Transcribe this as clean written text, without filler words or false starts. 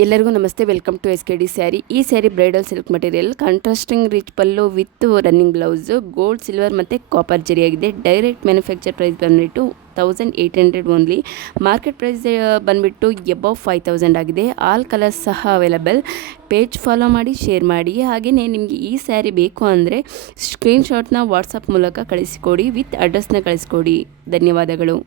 ಎಲ್ಲರಿಗೂ ನಮಸ್ತೆ, welcome to SKD sari. ಈ sari bridal silk material, contrasting rich pallu with running blouse, gold, silver ಮತ್ತು copper ಜರಿಯಾಗಿದೆ. ಡೈರೆಕ್ಟ್ ಮ್ಯಾನುಫ್ಯಾಕ್ಚರ್ ಪ್ರೈಸ್ ಬಂದುಬಿಟ್ಟು 1800 ಓನ್ಲಿ. ಮಾರ್ಕೆಟ್ ಪ್ರೈಸ್ ಬಂದುಬಿಟ್ಟು ಎಬವ್ 5000 ಆಗಿದೆ. ಆಲ್ ಕಲರ್ಸ್ ಸಹ ಅವೈಲಬಲ್. ಪೇಜ್ ಫಾಲೋ ಮಾಡಿ, ಶೇರ್ ಮಾಡಿ. ಹಾಗೆಯೇ ನಿಮಗೆ ಈ ಸ್ಯಾರಿ ಬೇಕು ಅಂದರೆ ಸ್ಕ್ರೀನ್ಶಾಟ್ನ ವಾಟ್ಸಪ್ ಮೂಲಕ ಕಳಿಸಿಕೊಡಿ, ವಿತ್ ಅಡ್ರೆಸ್ನ ಕಳಿಸ್ಕೊಡಿ. ಧನ್ಯವಾದಗಳು.